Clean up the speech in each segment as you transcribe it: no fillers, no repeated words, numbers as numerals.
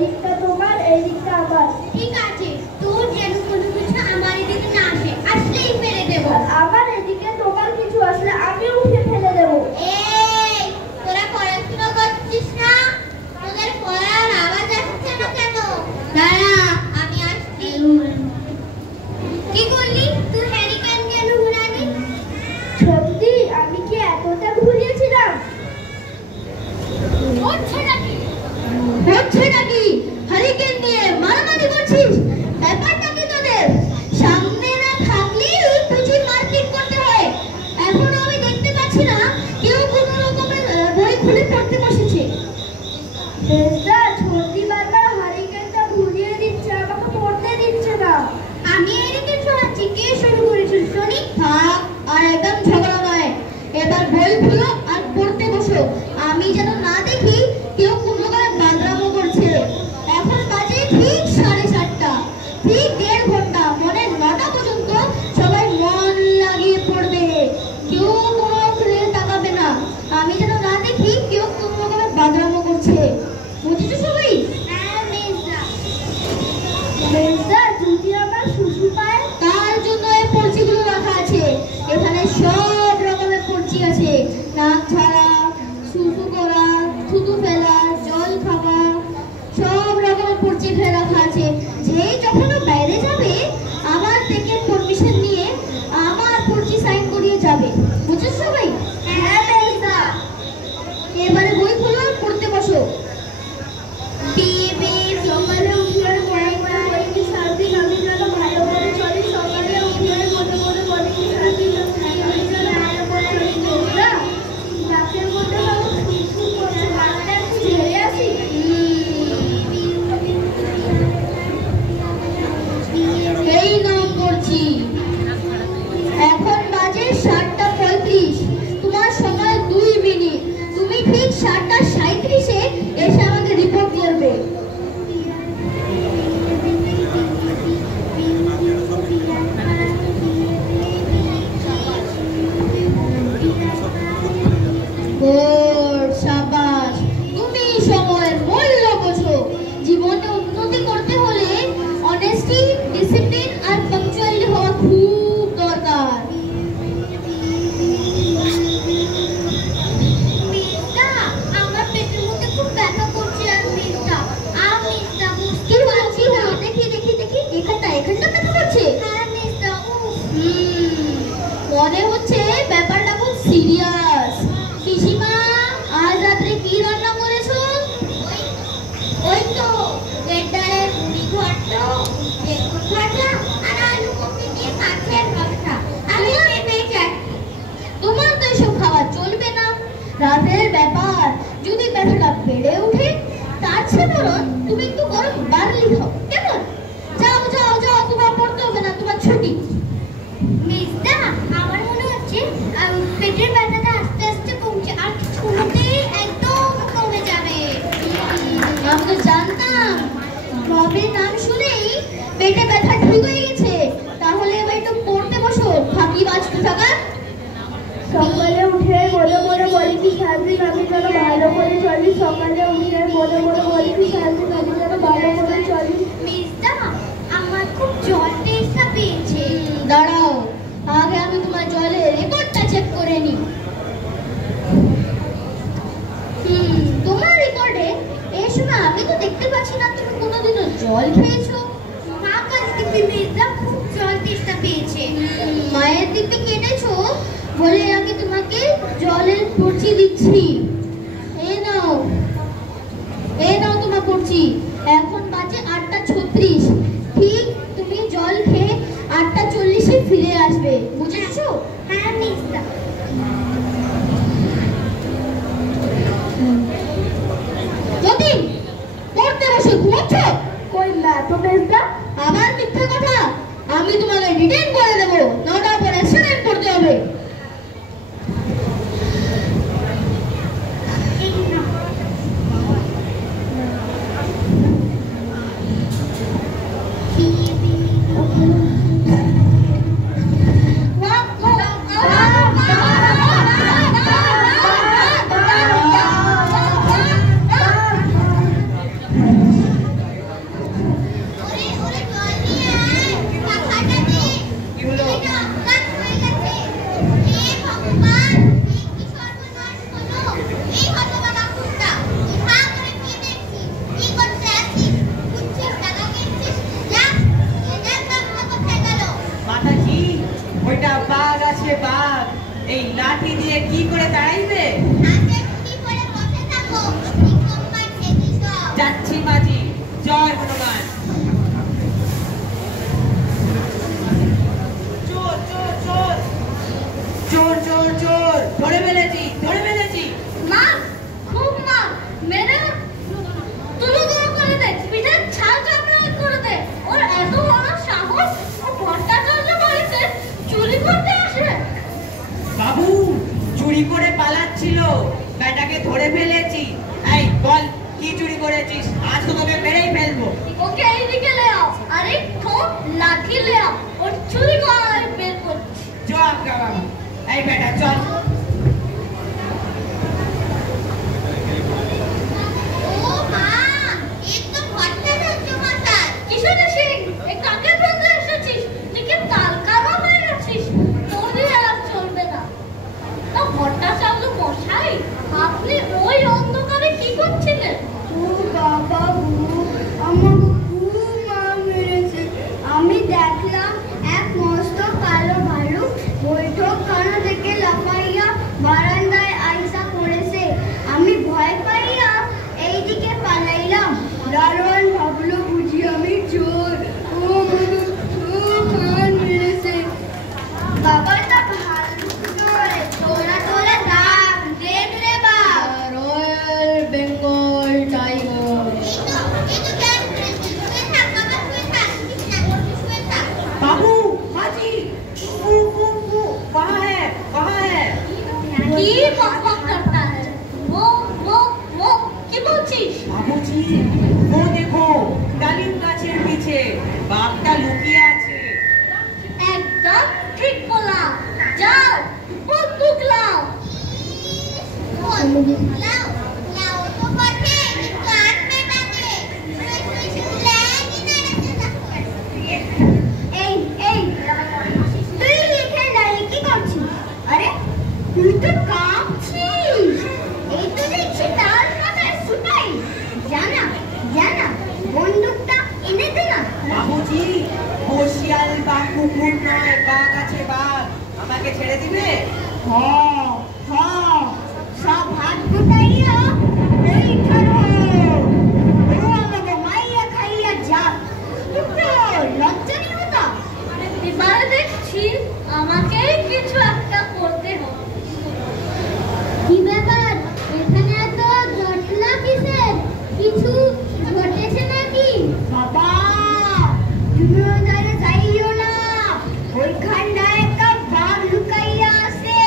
দিকটা তোমার, এই দিকটা আমার। ঠিক আছে, তোর যেন কোনো কিছু আমার এদিকে না আসে, আসলেই ফেলে দেবো। আমার এদিকে তোমার কিছু আসলে আমি উঠে ফেলে দেবো। এই, তোরা পড়াশোনা করছিস না? তোদের পড়ার আওয়াজ আসছে না কেন? দাঁড়া, আমি আসছি। কি করলি তুই? হ্যারিকেন কেন ঘুরালি? সত্যি আমি কি এতটা ঘুরিয়েছিলাম? হচ্ছে নাকি হ্যারিকেন দিয়ে মারামারি করছিস? ব্যাপারটা কি তোদের? সামনে না থাকলে প্রচুর মারপিট করতে হয়। এখনো আমি দেখতে পাচ্ছি না কেউ কোনো রকমের বই খুলে পড়তে বসেছে। বেশটা ছোটি বারবার হারিকেনটা ঘুরিয়ে দিচ্ছে, আমাকে পড়তে দিচ্ছে না। আমি এদিকে শোনাচ্ছি, কে শুরু করেছিল শুনি? থাক, আর একদম ঝগড়া নয়। এবার বই খুলো আর পড়তে বসো। আমি যেন না দেখি কেউ কোনো কারণে বাদরামো করছে। এখন বাজে ঠিক 7:30, ঠিক 1.5 ঘন্টা, মনে 9টা পর্যন্ত সবাই মন লাগিয়ে পড়বে। কেউ কোনো ফিরে তাকাবে না। আমি যেন না দেখি কেউ কোনো রকমের বাদরামো করছে। বুঝেছো সবাই? হ্যাঁ মিসা। বেশটা যদি আমার শুশু পায়? তার জন্য এই পর্চিগুলো রাখা আছে। এখানে সব রকমের পর্চি আছে। নাক ঝাড়া, শুশু করা, থুতু ফেলা, জল খাওয়া, সব রকমের পর্চি এখানে রাখা আছে। যেই যখন ও বাইরে যাবে আমার থেকে পারমিশন নিয়ে আমার পর্চি সাইন করিয়ে যাবে। বুঝেছো সবাই? হ্যাঁ বেশটা। এবারে বই খুলো আর পড়তে বসো। সকালে উঠে মনে মনে বলি কি সারাদিন আমি যেন ভালো করে চলি। সকালে উঠে মনে মনে বলি কি সারাদিন আমি যেন ভালো করে চলি। বেশটা নাকের মধ্যে সব শুশু করছে, নাকটা একটু ঝেড়ে আসি। এই নাম করছি। এখন বাজে 7:35। তোমার সময় 2 মিনিট। তুমি ঠিক 7:37-এ এসে আমাকে রিপোর্ট করবে। গুড, শাবাশ। তুমি সময়ের মূল্য বোঝো। জীবনে উন্নতি করতে হলে অনেস্টি, ডিসিপ্লিন আর পাংচুয়ালিটি হওয়া খুব দরকার। মিস্টা, আমার পেটের মধ্যে খুব ব্যথা করছে। আর মিস্টা, কি হলো? দেখি এখানটা ব্যথা করছে। হ্যাঁ মিস্টা। মনে হচ্ছে ব্যাপারটা খুব সিরিয়াস। পিসিমা, আজ রাত্রে কি রান্না করেছো? ওই তো পেট ডালের মুড়ি ঘন্ট, বেগুন ভাজা আর আলু কপি দিয়ে মাছের ভর্তা। আমিও পেয়ে যাই। তোমার তো এসব খাওয়া চলবে না। রাতের ব্যাপার, যদি ব্যথাটা বেড়ে ওঠে তার চেয়ে বরং তুমি একটু গরম বার্লি খাও, কেমন? যাও, তোমার পড়তে হবে না, তোমার ছুটি। মিস্টা, আমার মনে হচ্ছে পেটের ব্যথাটা আস্তে আস্তে কমছে, আর কিছুতেই একদম কমে যাবে। আমি তো জানতাম। প্রবলেম নাম শুনেই পেটে ব্যথা ঠিক হয়ে গেছে। তাহলে এবার একটু পড়তে বসো, ফাঁকি বাজতে থাকা। সকালে উঠে মনে মনে বলি কি সারাদিন আমি যেন ভালো করে চলি। সকালে উঠে মনে মনে বলি কি সারাদিন আমি যেন ভালো করে চলি। মিস্টা, আমার খুব জল তেষ্টা পেয়েছে। দাঁড়াও, আগে আমি তোমার জলের রেকর্ডটা চেক করে নিই। তোমার রেকর্ডে এই সময় আমি তো দেখতে পাচ্ছি না তুমি কোনোদিনও জল খেয়েছো। মা কাছ থেকে মির্জা খুব জল তেষ্টা পেয়েছে। মায়ের দিকটা কেটেছো বলে আমি তোমাকে জলের পর্চি দিচ্ছি। এই নাও তোমার পড়ছি। এখন বাজে 8:36। ঠিক তুমি জল খেয়ে 8:40-এ ফিরে আসবে। বুঝেছো? হ্যাঁ মিস্টা। যতীন, পড়তে বসে ঘুমাচ্ছ? কই না তো বেশটা। আবার মিথ্যা কথা। আমি তোমাকে রিটেন করে দেবো। 9টার পর অ্যাকশন করতে হবে। লাঠি দিয়ে কি করে তাড়াইবে? যাচ্ছি মাঝি, জয় হনুমান। চোর চোর চোর চোর চোর চোর, ধরে ফেলেছি ধরে ফেলেছি। মা খুব মা মেরে তুলো তুলো করে দে, পিঠে ছাল চামড়া করে দে। ওর এত বড় সাহস, ও ভট্টাচার্য বাড়িতে চুরি করতে আসে। বাবু চুরি করে পালাচ্ছিল, ব্যাটাকে ধরে ফেলেছি। এই বল কি চুরি করেছিস? আজ তো তোকে মেরেই ফেলবো। ওকে এইদিকে ले आओ, अरे ठोक लाठी ले आओ, और चुरी कर बेर कर। চল বাবা, এই বেটা চল। ও মা, এই তো ভট্টাচার্য মশাই। কিশোর সিং, এই কাকে বলতে এসেছিস? তুই তালকামা হয়ে গেছিস, তোর দিয়ে আর চলবে না। না ভট্টাচার্য মশাই, আপনি ওই অন্ধকারে কি করছিলেন? ও বাবা গো, আমাকে খুব মার মেরেছে। আমি দেখলাম এক মস্ত কালো ভালুক বৈঠকখানা থেকে লাফাইয়া বারান্দায় আইসা পড়েছে। আমি ভয় পাইয়া এইদিকে পালাইলাম। দারোয়ান ভাবলো বুঝি আমি চোর। ও আমাকে খুব মার মেরেছে। বাবাটা ভালুক নয়, তোলা তোলা দাগ, দেখ রে বাপ, রয়্যাল বেঙ্গল টাইগার। बाबू माजी, कहाँ है कहाँ है? কি বকবক করता है? वो কি বলছিস? बाबूजी वो देखो ডালিম গাছের পিছে বাঘটা লুকিয়ে আছে। একদম ঠিক বললাম। যাও বন্দুক লাও। এই এই তুই এখানে দাঁড়িয়ে কি করছিস? আরে তুই তো কাঁপছিস। এই তো দেখছি তার মাথায় সুটাই। জানা জানা বন্দুকটা এনে দে না। বাবুজি ও শিয়াল বা কুকুর নয়, বাঘ আছে বাঘ, আমাকে ছেড়ে দিবে? হ্যাঁ হ্যাঁ, সব হাত গুটাইয়া এই ধরো। ও আমাকে মাইয়া খাইয়া যা। তো লজ্জা নেই হতা? এবারে দেখছি আমাকে কিছু একটা করতে হবে। কি ব্যাপার, এখানে এত জটলা কিসের? কিছু ঘটেছে নাকি? বাবা তুমি ওখানে যাইও না, ওইখানটায় একটা বাঘ লুকাইয়া আছে।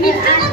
মিথ্যে কথা